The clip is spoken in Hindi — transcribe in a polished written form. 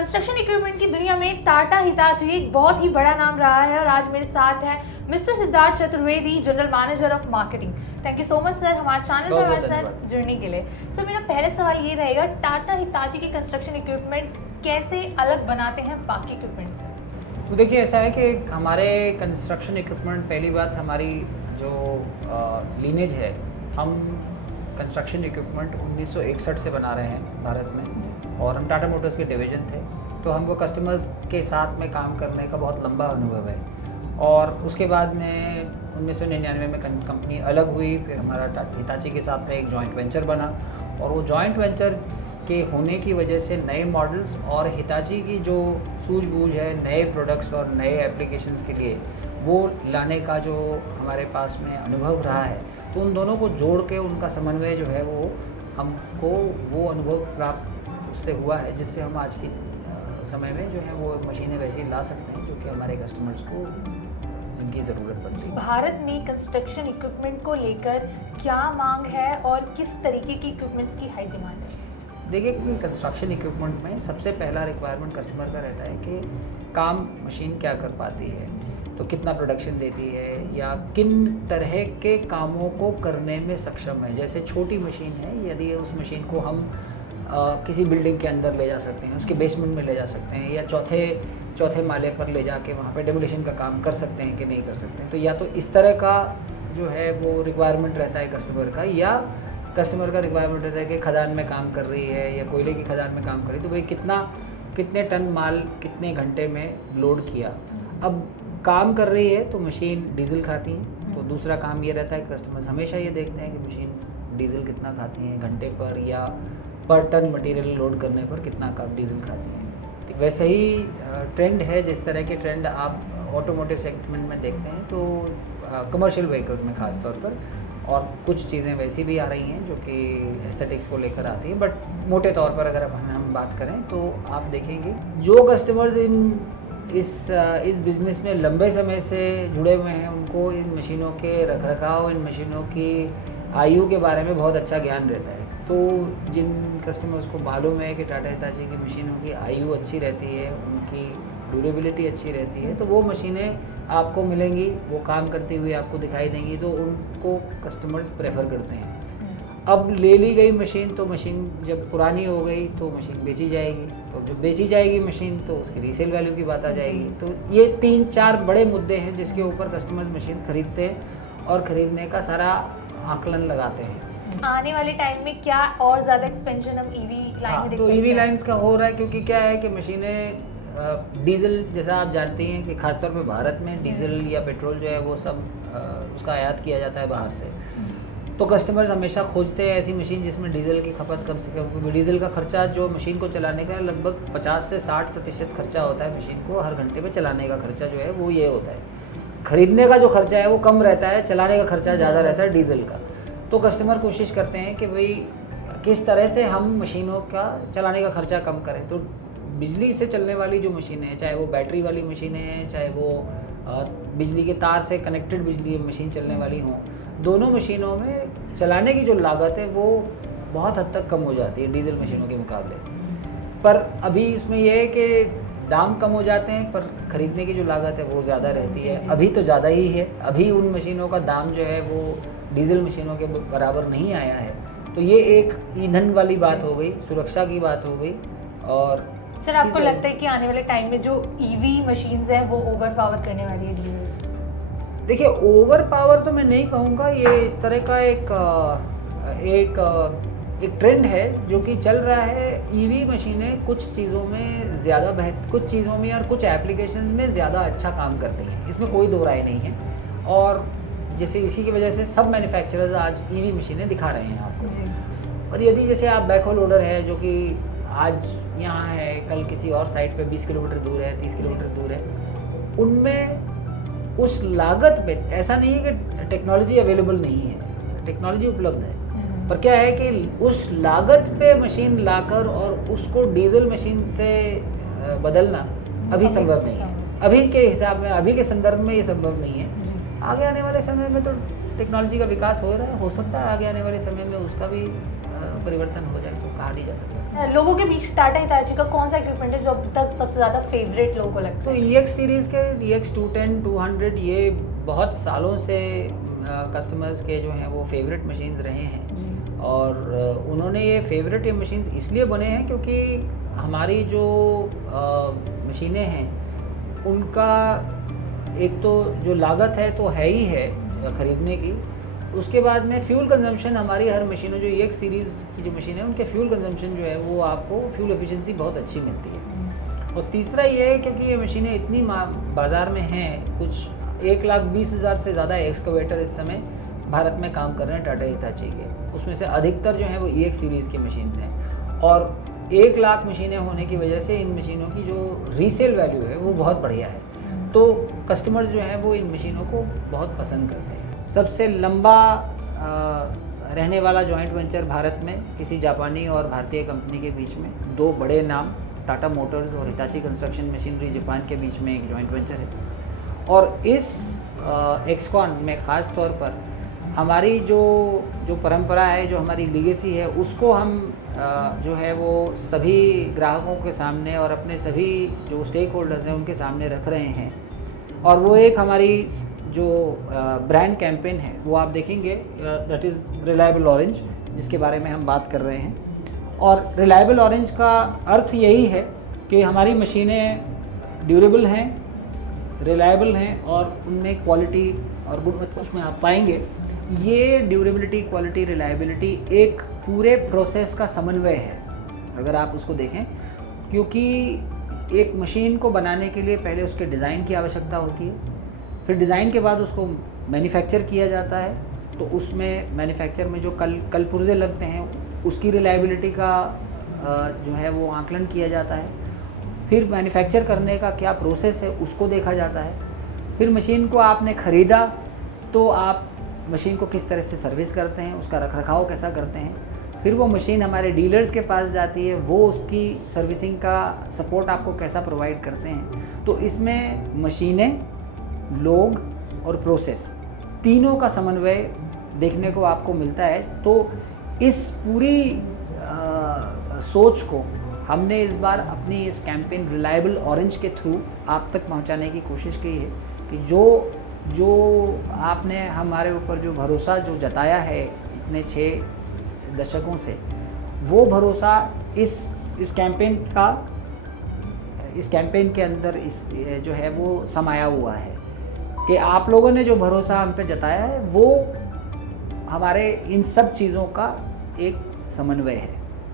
कंस्ट्रक्शन इक्विपमेंट की दुनिया में टाटा हिताची एक बहुत ही बड़ा नाम रहा है और आज मेरे साथ है mister Siddharth Chaturvedi, general manager of marketing. Thank you so much sir हमारे चैनल पर हमारे साथ जुड़ने के लिए। सर मेरा पहला सवाल ये रहेगा, टाटा हिताची के कंस्ट्रक्शन इक्विपमेंट कैसे अलग बनाते हैं बाकी इक्विपमेंट से? तो देखिए ऐसा है कि हमारे कंस्ट्रक्शन इक्विपमेंट, पहली बात हमारी जो लीनेज है, हम कंस्ट्रक्शन इक्विपमेंट 1961 से बना रहे हैं भारत में, और हम टाटा मोटर्स के डिवीज़न थे, तो हमको कस्टमर्स के साथ में काम करने का बहुत लंबा अनुभव है। और उसके बाद में 1999 में कंपनी अलग हुई, फिर हमारा हिताची के साथ में एक जॉइंट वेंचर बना, और वो जॉइंट वेंचर के होने की वजह से नए मॉडल्स और हिताची की जो सूझबूझ है नए प्रोडक्ट्स और नए एप्लीकेशंस के लिए वो लाने का जो हमारे पास में अनुभव रहा है, तो उन दोनों को जोड़ के उनका समन्वय जो है वो हमको वो अनुभव प्राप्त उससे हुआ है, जिससे हम आज की समय में जो है वो मशीनें वैसी ला सकते हैं जो कि हमारे कस्टमर्स को जिनकी ज़रूरत पड़ती है। भारत में कंस्ट्रक्शन इक्विपमेंट को लेकर क्या मांग है और किस तरीके की इक्विपमेंट्स की हाई डिमांड है? देखिए, कंस्ट्रक्शन इक्विपमेंट में सबसे पहला रिक्वायरमेंट कस्टमर का रहता है कि काम मशीन क्या कर पाती है, तो कितना प्रोडक्शन देती है, या किन तरह के कामों को करने में सक्षम है। जैसे छोटी मशीन है, यदि उस मशीन को हम किसी बिल्डिंग के अंदर ले जा सकते हैं, उसके बेसमेंट में ले जा सकते हैं, या चौथे माले पर ले जाके वहाँ पे डेमोलिशन का काम कर सकते हैं कि नहीं कर सकते हैं, तो या तो इस तरह का जो है वो रिक्वायरमेंट रहता है कस्टमर का, या कस्टमर का रिक्वायरमेंट रहता है कि खदान में काम कर रही है या कोयले की खदान में काम कर रही है, तो भाई कितने टन माल कितने घंटे में लोड किया। अब काम कर रही है तो मशीन डीजल खाती है, तो दूसरा काम ये रहता है कस्टमर्स हमेशा ये देखते हैं कि मशीन डीजल कितना खाती हैं घंटे पर, या पर टन मटेरियल लोड करने पर कितना का डीजल खाती हैं। वैसे ही ट्रेंड है, जिस तरह के ट्रेंड आप ऑटोमोटिव सेगमेंट में देखते हैं, तो कमर्शियल व्हीकल्स में ख़ास तौर पर, और कुछ चीज़ें वैसी भी आ रही हैं जो कि एस्थेटिक्स को लेकर आती हैं। बट मोटे तौर पर अगर हम बात करें तो आप देखेंगे जो कस्टमर्स इस बिज़नेस में लंबे समय से जुड़े हुए हैं, उनको इन मशीनों के रखरखाव, इन मशीनों की आयु के बारे में बहुत अच्छा ज्ञान रहता है। तो जिन कस्टमर्स को मालूम है कि टाटा हिताची की मशीनों की आयु अच्छी रहती है, उनकी ड्यूरेबिलिटी अच्छी रहती है, तो वो मशीनें आपको मिलेंगी, वो काम करती हुई आपको दिखाई देंगी, तो उनको कस्टमर्स प्रेफर करते हैं। अब ले ली गई मशीन, तो मशीन जब पुरानी हो गई तो मशीन बेची जाएगी, तो जब बेची जाएगी मशीन तो उसकी रीसेल वैल्यू की बात आ जाएगी। तो ये 3-4 बड़े मुद्दे हैं जिसके ऊपर कस्टमर्स मशीन खरीदते हैं और ख़रीदने का सारा आकलन लगाते हैं। आने वाले टाइम में क्या और ज़्यादा एक्सपेंशन हम ईवी लाइन में देख तो सकते हैं? ईवी लाइन्स का हो रहा है, क्योंकि क्या है कि मशीनें डीजल, जैसा आप जानती हैं कि खासतौर पे भारत में डीजल या पेट्रोल जो है वो सब उसका आयात किया जाता है बाहर से, तो कस्टमर्स हमेशा खोजते हैं ऐसी मशीन जिसमें डीजल की खपत कम से कम, क्योंकि डीजल का खर्चा जो मशीन को चलाने का लगभग 50 से 60% खर्चा होता है। मशीन को हर घंटे में चलाने का खर्चा जो है वो ये होता है, खरीदने का जो खर्चा है वो कम रहता है, चलाने का खर्चा ज़्यादा रहता है डीजल का। तो कस्टमर कोशिश करते हैं कि भाई किस तरह से हम मशीनों का चलाने का खर्चा कम करें। तो बिजली से चलने वाली जो मशीनें हैं, चाहे वो बैटरी वाली मशीनें हैं, चाहे वो बिजली के तार से कनेक्टेड बिजली मशीन चलने वाली हों, दोनों मशीनों में चलाने की जो लागत है वो बहुत हद तक कम हो जाती है डीजल मशीनों के मुकाबले। पर अभी इसमें यह है कि दाम कम हो जाते हैं, पर ख़रीदने की जो लागत है वो ज़्यादा रहती है। अभी तो ज़्यादा ही है, अभी उन मशीनों का दाम जो है वो डीजल मशीनों के बराबर नहीं आया है। तो ये एक ईंधन वाली बात हो गई, सुरक्षा की बात हो गई। और सर आपको लगता है कि आने वाले टाइम में जो ईवी मशीन्स हैं वो ओवर पावर करने वाली है डीजल से? देखिए, ओवर पावर तो मैं नहीं कहूँगा, ये इस तरह का एक ट्रेंड है जो कि चल रहा है। ईवी मशीनें कुछ चीज़ों में ज़्यादा कुछ चीज़ों में और कुछ एप्लीकेशन में ज़्यादा अच्छा काम करती हैं, इसमें कोई दो राय नहीं है। और जैसे इसी की वजह से सब मैन्युफैक्चरर्स आज ईवी मशीनें दिखा रहे हैं आपको। और यदि जैसे आप बैकहो लोडर है जो कि आज यहाँ है, कल किसी और साइट पे 20 किलोमीटर दूर है, 30 किलोमीटर दूर है, उनमें उस लागत पे ऐसा नहीं है कि टेक्नोलॉजी अवेलेबल नहीं है, टेक्नोलॉजी उपलब्ध है, पर क्या है कि उस लागत पे मशीन लाकर और उसको डीजल मशीन से बदलना अभी संभव नहीं है। अभी के हिसाब में, अभी के संदर्भ में ये संभव नहीं है। आगे आने वाले समय में तो टेक्नोलॉजी का विकास हो रहा है, हो सकता है आगे आने वाले समय में उसका भी परिवर्तन हो जाए, तो कहा नहीं जा सकता। लोगों के बीच टाटा हिताची का कौन सा इक्विपमेंट है जो अब तक सबसे ज़्यादा फेवरेट लोगों को लगता तो है? EX सीरीज़ के EX 210 200 ये बहुत सालों से कस्टमर्स के जो हैं वो फेवरेट मशीन्स रहे हैं। और उन्होंने ये फेवरेट ये मशीन्स इसलिए बने हैं क्योंकि हमारी जो मशीनें हैं उनका एक तो जो लागत है तो है ही है ख़रीदने की, उसके बाद में फ्यूल कंजम्पशन हमारी हर मशीनों जो EX सीरीज़ की जो मशीन है उनके फ्यूल कंजम्पशन जो है वो आपको फ्यूल एफिशिएंसी बहुत अच्छी मिलती है। और तीसरा ये है क्योंकि ये मशीनें इतनी बाज़ार में हैं, कुछ 1,20,000 से ज़्यादा एक्सकवेटर इस समय भारत में काम कर रहे हैं टाटा हिताची के, उसमें से अधिकतर जो हैं वो EX सीरीज़ की मशीन्स हैं। और 1 लाख मशीनें होने की वजह से इन मशीनों की जो रीसेल वैल्यू है वो बहुत बढ़िया है, तो कस्टमर्स जो हैं वो इन मशीनों को बहुत पसंद करते हैं। सबसे लंबा रहने वाला जॉइंट वेंचर भारत में किसी जापानी और भारतीय कंपनी के बीच में, 2 बड़े नाम टाटा मोटर्स और हिताची कंस्ट्रक्शन मशीनरी जापान के बीच में एक जॉइंट वेंचर है। और इस एक्सकॉन में ख़ास तौर पर हमारी जो परंपरा है, जो हमारी लीगेसी है, उसको हम जो है वो सभी ग्राहकों के सामने और अपने सभी जो स्टेक होल्डर्स हैं उनके सामने रख रहे हैं। और वो एक हमारी जो ब्रांड कैंपेन है वो आप देखेंगे, दैट इज़ रिलायबल ऑरेंज, जिसके बारे में हम बात कर रहे हैं। और रिलायबल ऑरेंज का अर्थ यही है कि हमारी मशीनें ड्यूरेबल हैं, रिलायबल हैं और उनमें क्वालिटी और गुणवत्ता उसमें आप पाएंगे। ये ड्यूरेबिलिटी, क्वालिटी, रिलायबिलिटी एक पूरे प्रोसेस का समन्वय है अगर आप उसको देखें, क्योंकि एक मशीन को बनाने के लिए पहले उसके डिज़ाइन की आवश्यकता होती है, फिर डिज़ाइन के बाद उसको मैन्युफैक्चर किया जाता है, तो उसमें मैन्युफैक्चर में जो कल पुर्जे लगते हैं उसकी रिलायबिलिटी का जो है वो आकलन किया जाता है, फिर मैन्युफैक्चर करने का क्या प्रोसेस है उसको देखा जाता है, फिर मशीन को आपने ख़रीदा तो आप मशीन को किस तरह से सर्विस करते हैं, उसका रखरखाव कैसा करते हैं, फिर वो मशीन हमारे डीलर्स के पास जाती है, वो उसकी सर्विसिंग का सपोर्ट आपको कैसा प्रोवाइड करते हैं। तो इसमें मशीनें, लोग और प्रोसेस तीनों का समन्वय देखने को आपको मिलता है। तो इस पूरी सोच को हमने इस बार अपनी इस कैंपेन रिलायबल ऑरेंज के थ्रू आप तक पहुंचाने की कोशिश की है कि जो आपने हमारे ऊपर जो भरोसा जो जताया है इतने 6 दशकों से, वो भरोसा इस कैंपेन के अंदर इस जो है वो समाया हुआ है कि आप लोगों ने जो भरोसा हम पे जताया है वो हमारे इन सब चीज़ों का एक समन्वय है।